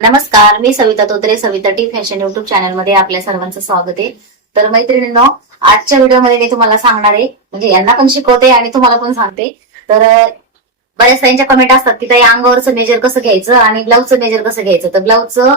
नमस्कार मी Savita Totre Savita T fashion YouTube चॅनलमध्ये आपल्या सर्वांचं स्वागत आहे. तर मैत्रिणींनो आजच्या व्हिडिओमध्ये मी तुम्हाला सांगणार आहे म्हणजे यांना पण शिकवते आणि तुम्हाला पण सांगते. तर बऱ्याच त्यांच्या कमेंट असतात की ताई अंगावरचं मेजर कसं घ्यायचं आणि ब्लाऊजचं मेजर कसं घ्यायचं? तर ब्लाऊजचं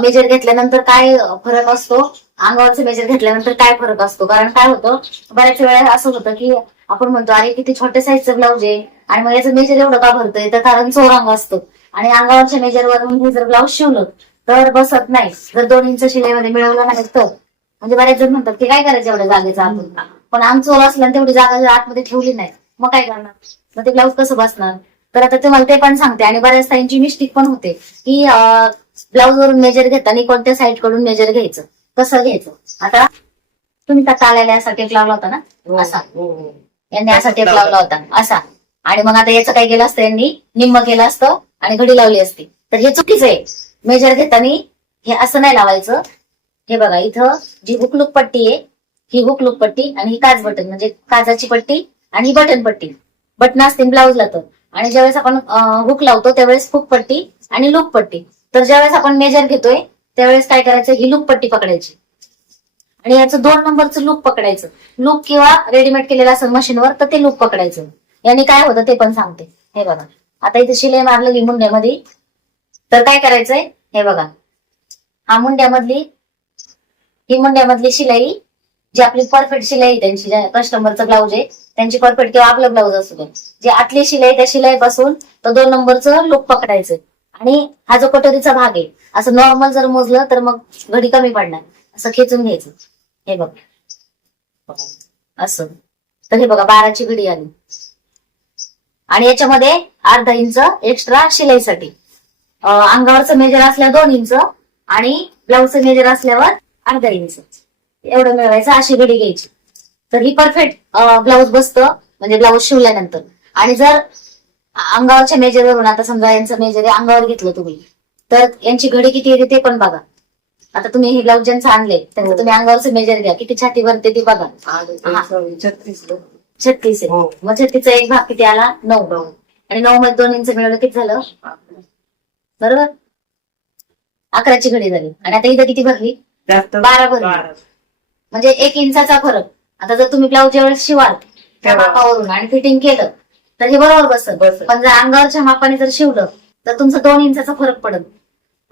मेजर घेतल्यानंतर काय फरक असतो? अंगावरचं मेजर घेतल्यानंतर काय फरक असतो? कारण काय होतं बऱ्याच वेळा असं होतं की आपण म्हणतो अरे किती छोट्या साईजचं ब्लाऊज आहे आणि मग याचं मेजर एवढं का भरतंय? तर कारण चोरांग असतो. आणि अंगावरच्या मेजरवरून हे जर ब्लाऊज शिवलं तर बसत नाही. जर दोन इंच शिलाईमध्ये मिळवलं नाही तर. म्हणजे बरेच जण म्हणतात की काय करायचं एवढ्या जागेचा आतून? पण अंग चोर असलं आणि तेवढी जागा जर आतमध्ये ठेवली नाही मग काय करणार? मग ते ब्लाऊज कसं बसणार? तर आता तुम्हाला ते पण सांगते. आणि बऱ्याच ताईंची मिस्टेक पण होते की ब्लाऊज वरून मेजर घेताना कोणत्या साईडकडून मेजर घ्यायचं? कसं घ्यायचं? आता तुम्ही का चालायला असा टेप लावला होता ना? असा. यांनी असा टेप लावला होता. असा. आणि मग आता याचं काय केलं असतं? यांनी निम्म केलं असतं. आणि घडी लावली असती. तर हे चुकीचं आहे. मेजर घेताना हे असं नाही लावायचं. हे बघा इथं जी हुकलूक पट्टी आहे ही हुकलूक पट्टी आणि ही काच बटन म्हणजे काचाची पट्टी आणि ही बटन पट्टी. बटन असते ब्लाऊजला तर. आणि ज्यावेळेस आपण हुक लावतो त्यावेळेस हुक पट्टी आणि लूक पट्टी. तर ज्यावेळेस आपण मेजर घेतोय त्यावेळेस काय करायचं? ही लूक पट्टी पकडायची. आणि याचं दोन नंबरचं लूक पकडायचं. लूक किंवा रेडीमेड केलेलं असेल मशीनवर तर ते लूक पकडायचं. याने काय होतं ते पण सांगते. हे बघा. आता इथे शिलाई मारलेली मुंड्यामध्ये. तर काय करायचंय? हे बघा. हा मुंड्यामधली ही मुंड्यामधली शिलाई जी आपली परफेक्ट शिलाई त्यांची कस्टमरचं ब्लाऊज आहे त्यांची परफेक्ट किंवा आपलं ब्लाऊज असू दे. जे आतली शिलाई त्या शिलाईपासून तर दोन नंबरचं लुक पकडायचं. आणि हा जो कटोरीचा भाग आहे असं नॉर्मल जर मोजलं तर मग घडी कमी पडणार. असं खेचून घ्यायचं. हे बघ. असं. तर हे बघा बाराची घडी आली. आणि याच्यामध्ये अर्धा इंच एक्स्ट्रा शिलाईसाठी. अंगावरचं मेजर असल्या दोन इंच आणि ब्लाऊजचं मेजर असल्यावर अर्धा इंच. एवढं मिळवायचं अशी घडी घ्यायची. तर ही परफेक्ट ब्लाऊज बसतं म्हणजे ब्लाऊज शिवल्यानंतर. आणि जर अंगावरच्या मेजरवरून आता समजा यांचं मेजर अंगावर घेतलं तुम्ही तर यांची घडी किती येते ते पण बघा. आता तुम्ही हे ब्लाऊज ज्यांचं आणले त्यांचं तुम्ही अंगावरचं मेजर घ्या किती छाती भरते ते बघा. छत्तीस आहे. हो. मग छत्तीसचा एक भाग किती आला? नऊ आणि नऊ मध्ये दोन इंच मिळवलं किती झालं? बरोबर? अकराची घडी झाली. आणि आता इथं किती भरली? बारा भरली. म्हणजे एक इंचाचा फरक. आता जर तुम्ही ब्लाऊज ज्यावेळेस शिवाल त्या. मापावरून आणि फिटिंग केलं तर हे बरोबर बसत. बसत. पण जर अंगावरच्या मापाने जर शिवलं तर तुमचा दोन इंचाचा फरक पडत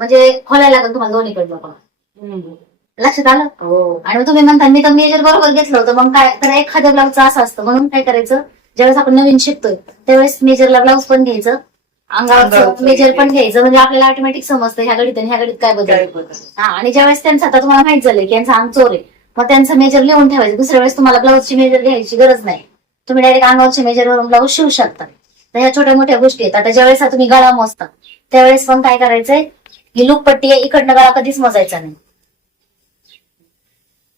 म्हणजे खोलायला लागेल तुम्हाला दोन्हीकडनं. पण लक्षात आलं? हो. आणि मग तुम्ही म्हणता मी तर मेजर बरोबर घेतलं होतं मग काय तर एखाद्या ब्लाऊजचं असं असतं म्हणून काय करायचं? ज्यावेळेस आपण नवीन शिकतोय त्यावेळेस मेजरला ब्लाऊज पण घ्यायचं. अंगावरचं मेजर पण घ्यायचं म्हणजे आपल्याला ऑटोमॅटिक समजतं ह्या घडीत आणि ह्या घडीत काय बदल? हा आणि ज्यावेळेस त्यांचं आता तुम्हाला माहीत झालंय की यांचा अंग चोर. आहे मग त्यांचं मेजर लिहून ठेवायचं. दुसऱ्या वेळेस तुम्हाला ब्लाऊजची मेजर घ्यायची गरज नाही. तुम्ही डायरेक्ट अंगावरच्या मेजरवरून ब्लाऊज शिवू शकता. तर ह्या छोट्या मोठ्या गोष्टी आहेत. आता ज्यावेळेस तुम्ही गळा मोजता त्यावेळेस पण काय करायचंय? ही लूक पट्टी आहे इकडनं गळा कधीच मोजायचा नाही.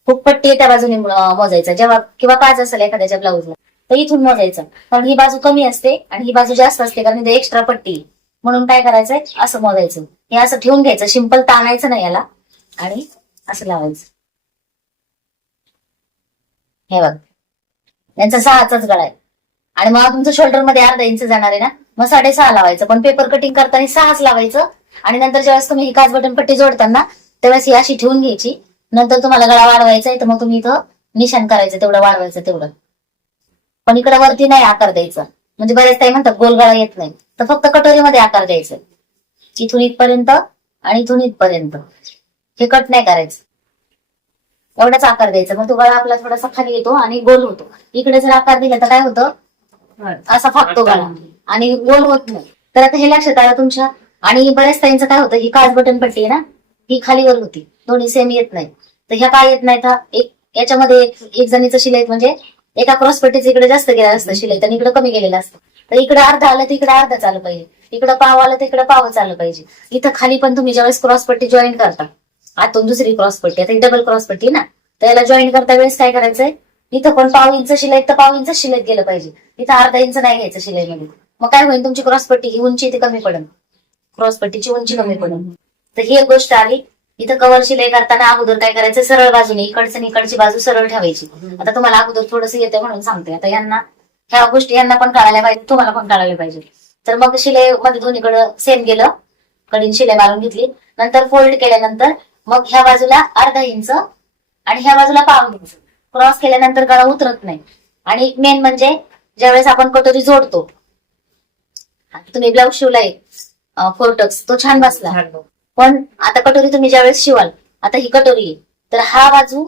खूप पट्टी आहे त्या बाजूने मोजायचं मोजायचा. जेव्हा किंवा काच असेल एखाद्याच्या ब्लाऊजला तर इथून मोजायचं. कारण ही बाजू कमी असते आणि ही बाजू जास्त असते कारण इथे एक्स्ट्रा पट्टी म्हणून काय करायचंय? असं मोजायचं. हे असं ठेवून घ्यायचं. सिंपल ताणायचं नाही याला. आणि असं लावायचं. हे बघ. यांचा सहाचाच गळा आहे. आणि मग तुमचं शोल्डरमध्ये अर्धा इंच जाणार आहे ना? मग साडेसहा लावायचं. पण पेपर कटिंग करताना सहाच लावायचं. आणि नंतर ज्यावेळेस तुम्ही ही काच बटन पट्टी जोडताना त्यावेळेस ही अशी ठेवून घ्यायची. नंतर तुम्हाला गळा वाढवायचा आहे तर मग तुम्ही इथं निशाण करायचं तेवढं वाढवायचं तेवढं. पण इकडे वरती नाही आकार द्यायचा. म्हणजे बरेच काही म्हणतात गोल गळा येत नाही. तर फक्त कटोरीमध्ये आकार द्यायचा. इथून इथपर्यंत आणि इथून इथपर्यंत. हे कट नाही करायचं. एवढाच आकार द्यायचा. मग तो गळा आपला थोडासा खाली येतो आणि गोल होतो. इकडे जर आकार दिला तर काय होतं? असा फाकतो गळा. आणि गोल होत नाही. तर आता हे लक्षात आलं तुमच्या? आणि बऱ्याच ताईंचं काय होतं? ही काच बटन पट्टी आहे ना? ही खालीवर होती. दोन्ही सेम येत नाही. तर ह्या काय येत नाहीत एक याच्यामध्ये एक जणीचं शिलाई म्हणजे एका क्रॉस पट्टीचं इकडे जास्त गेलं असतं शिलाई तर इकडे कमी गेलेलं असतं. तर इकडे अर्धा आलं तर इकडे अर्धा चालू पाहिजे. इकडे पाव आलं तर इकडे पाव चालू पाहिजे. इथं खाली पण तुम्ही ज्यावेळेस क्रॉस पट्टी जॉईन करता आतून दुसरी क्रॉस पट्टी आता डबल क्रॉस पट्टी ना तर याला जॉईन करता वेळेस काय करायचंय? इथं पण पाव इंच शिलाई तर पाव इंच शिलाईत गेलं पाहिजे. इथं अर्धा इंच नाही घ्यायचं शिलाईमध्ये. मग काय होईल तुमची क्रॉस पट्टी ही उंची इथे कमी पडेल क्रॉस पट्टीची उंची कमी पडेल तर ही एक गोष्ट आली. इथं कवर शिलाई करताना अगोदर काय करायचं? सरळ बाजूने इकडचं इकडची बाजू सरळ ठेवायची. आता तुम्हाला अगोदर थोडंसं येते म्हणून सांगते. आता यांना ह्या गोष्टी यांना पण कळायला पाहिजे तुम्हाला पण कळायला पाहिजे. तर मग शिलाई मध्ये दोन्हीकडे सेम गेलं कडीन शिलाई मारून घेतली. नंतर फोल्ड केल्यानंतर मग ह्या बाजूला अर्धा इंच आणि ह्या बाजूला पाव इंच. क्रॉस केल्यानंतर गळा उतरत नाही. आणि मेन म्हणजे ज्यावेळेस आपण कटोरी जोडतो तुम्ही ब्लाऊज शिवलाय फोर्टक्स तो छान बसला. पण आता कटोरी तुम्ही ज्यावेळेस शिवाल आता ही कटोरी आहे. तर हा बाजू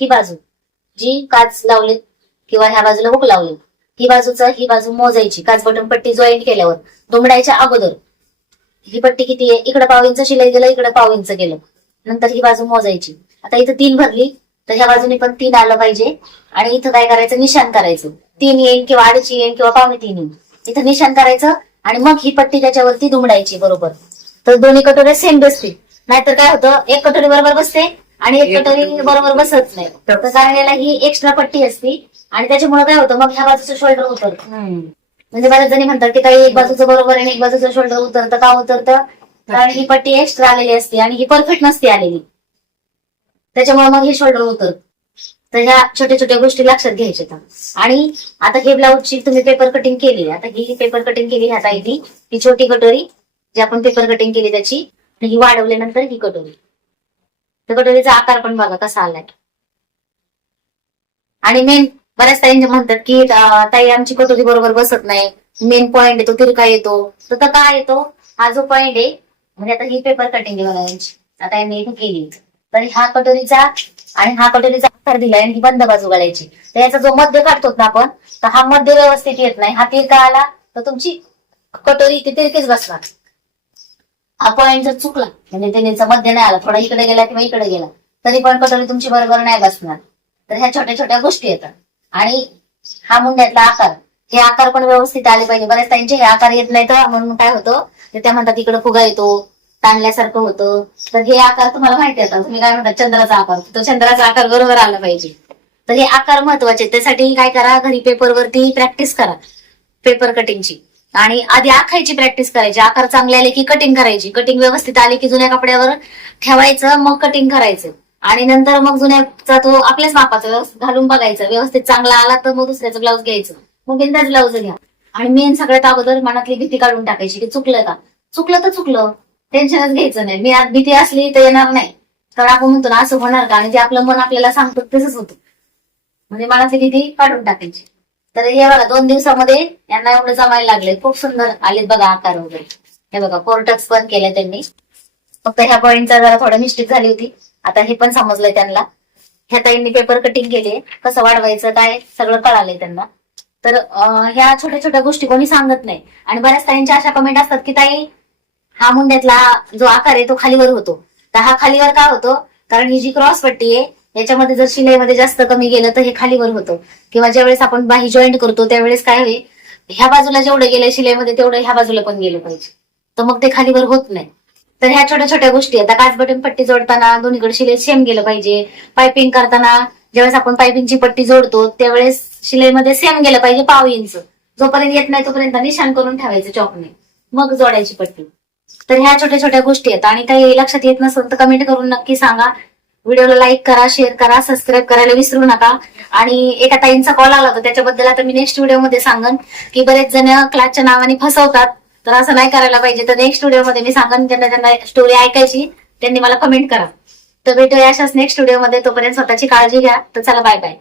ही बाजू? जी काच लावले किंवा ह्या बाजूला हुक लावले ही बाजूचं ही बाजू मोजायची काच बटन पट्टी जॉईंट केल्यावर दुमडायच्या अगोदर. ही पट्टी किती आहे? इकडे पाव इंच शिलाई गेलं इकडे पाव इंच गेलं नंतर ही बाजू मोजायची. आता इथं तीन भरली तर ह्या बाजूने पण तीन आलं पाहिजे. आणि इथं काय करायचं? निशाण करायचं. तीन येईन किंवा अडीच येईन किंवा पावणे तीन येईन. इथं निशाण करायचं आणि मग ही पट्टी त्याच्यावरती दुमडायची बरोबर. तर दोन्ही कटोऱ्या सेम बसतील नाहीतर काय होतं एक कटोरी बरोबर बसते आणि एक कटोरी बरोबर बसत नाही. तर कारण याला ही एक्स्ट्रा पट्टी असती आणि त्याच्यामुळे काय होतं मग ह्या बाजूचं शोल्डर उतरतं. म्हणजे बऱ्याच जणी म्हणतात की काही एक बाजूचं बरोबर आणि एक बाजूचं शोल्डर उतरतं. का उतरतं? कारण ही पट्टी एक्स्ट्रा आलेली असते आणि ही परफेक्ट नसते आलेली. त्याच्यामुळे मग हे शोल्डर उतरत. तर ह्या छोट्या छोट्या गोष्टी लक्षात घ्यायच्या आणि आता हे ब्लाऊजची तुम्ही पेपर कटिंग केली आता ही पेपर कटिंग केली ह्या ताईनी ही छोटी कटोरी. जे आपण पेपर कटिंग केली त्याची आणि ही वाढवल्यानंतर ही कटोरी. त्या कटोरीचा आकार पण बघा कसा आलाय. आणि मेन बऱ्याच ताईंचे म्हणतात की ताई आमची कटोरी बरोबर बसत नाही. मेन पॉइंट येतो तिरका येतो. तर तो काय येतो? हा जो पॉइंट आहे म्हणजे आता ही पेपर कटिंग आहे बघा यांची. आता यांनी इथे केली. तर हा कटोरीचा आणि हा कटोरीचा आकार दिला आणि ही बंद बाजू घालायची. तर याचा जो मध्य काढतो ना आपण तर हा मध्य व्यवस्थित येत नाही. हा तिरका आला तर तुमची कटोरी ती तिरकीच बसणार. हा जर चुकला. म्हणजे त्यांचा मध्य नाही आला. थोडा इकडे गेला किंवा इकडे गेला. तरी पण कटोरी तुमची बरोबर नाही बसणार. तर ह्या छोट्या छोट्या गोष्टी येतात. आणि हा मुंड्यातला आकार. हे आकार पण व्यवस्थित आले पाहिजे. बऱ्याच त्यांचे हे आकार येत नाही तर म्हणून काय होतं? ते त्या म्हणतात इकडे फुगा येतो. ताणल्यासारखं होतं. तर हे आकार तुम्हाला माहिती येतात तुम्ही काय म्हणतात चंद्राचा आकार. तो चंद्राचा आकार बरोबर आला पाहिजे. तर हे आकार महत्त्वाचे त्यासाठी काय करा? घरी पेपरवरती प्रॅक्टिस करा. पेपर कटिंगची आणि आधी आखायची प्रॅक्टिस करायची. आकार चांगले आले की कटिंग करायची. कटिंग व्यवस्थित आली की जुन्या कपड्यावर ठेवायचं मग कटिंग करायचं. आणि नंतर मग जुन्याचा तो आपल्याच मापाचा व्यवस्थित घालून बघायचं. व्यवस्थित चांगला आला तर मग दुसऱ्याचं ब्लाऊज घ्यायचं. मग बिंदाच ब्लाऊज घ्या. आणि मेन सगळ्यात अगोदर मनातली भीती काढून टाकायची की चुकलं का? चुकलं तर चुकलं. टेन्शनच घ्यायचं नाही. मी आज भीती असली तर येणार नाही. तर आपण म्हणतो ना असं होणार का? आणि जे आपलं मन आपल्याला सांगतो तसंच होतं. म्हणजे मनातली भीती काढून टाकायची. तर हे बघा दोन दिवसामध्ये यांना एवढं जमायला लागले. खूप सुंदर आलेत बघा आकार वगैरे. हे बघा कोर्टक्स पण केले त्यांनी. फक्त ह्या पॉइंटचा जरा थोडं मिस्टेक झाली होती. आता हे पण समजलंय त्यांना. ह्या ताईंनी पेपर कटिंग केले. कसं वाढवायचं काय सगळं कळालंय त्यांना. तर ह्या छोट्या छोट्या गोष्टी कोणी सांगत नाही. आणि बऱ्याच ताईंच्या अशा कमेंट असतात की ताई हा मुंड्यातला जो आकार आहे तो खालीवर होतो. तर हा खालीवर का होतो? कारण ही जी क्रॉस पट्टी आहे याच्यामध्ये जर शिलाईमध्ये जास्त कमी गेलं तर हे खालीवर होतं. किंवा ज्यावेळेस आपण बाही जॉईंट करतो त्यावेळेस काय होईल? ह्या बाजूला जेवढं गेलंय शिलाईमध्ये तेवढं ह्या बाजूला पण गेलं पाहिजे. तर मग ते खालीवर होत नाही. तर ह्या छोट्या छोट्या गोष्टी आहेत. आता काच बटन पट्टी जोडताना दोन्हीकडे शिलाई सेम गेलं पाहिजे. पायपिंग करताना ज्यावेळेस आपण पायपिंगची पट्टी जोडतो त्यावेळेस शिलाईमध्ये सेम गेलं पाहिजे पाव इंच. जोपर्यंत येत नाही तोपर्यंत निशाण करून ठेवायचं चॉकने मग जोडायची पट्टी. तर ह्या छोट्या छोट्या गोष्टी आहेत. आणि काही लक्षात येत नसेल तर कमेंट करून नक्की सांगा. व्हिडिओला लाईक करा शेअर करा सबस्क्राईब करायला विसरू नका. आणि एका ताईंचा कॉल आला होता त्याच्याबद्दल आता मी नेक्स्ट व्हिडिओमध्ये सांगन की बरेच जण क्लासच्या नावाने फसवतात. तर असं नाही करायला पाहिजे. तर नेक्स्ट व्हिडिओमध्ये मी सांगन त्यांना त्यांना स्टोरी ऐकायची त्यांनी मला कमेंट करा. तर भेटूया अशाच नेक्स्ट व्हिडिओमध्ये तोपर्यंत स्वतःची काळजी घ्या. तर चला बाय बाय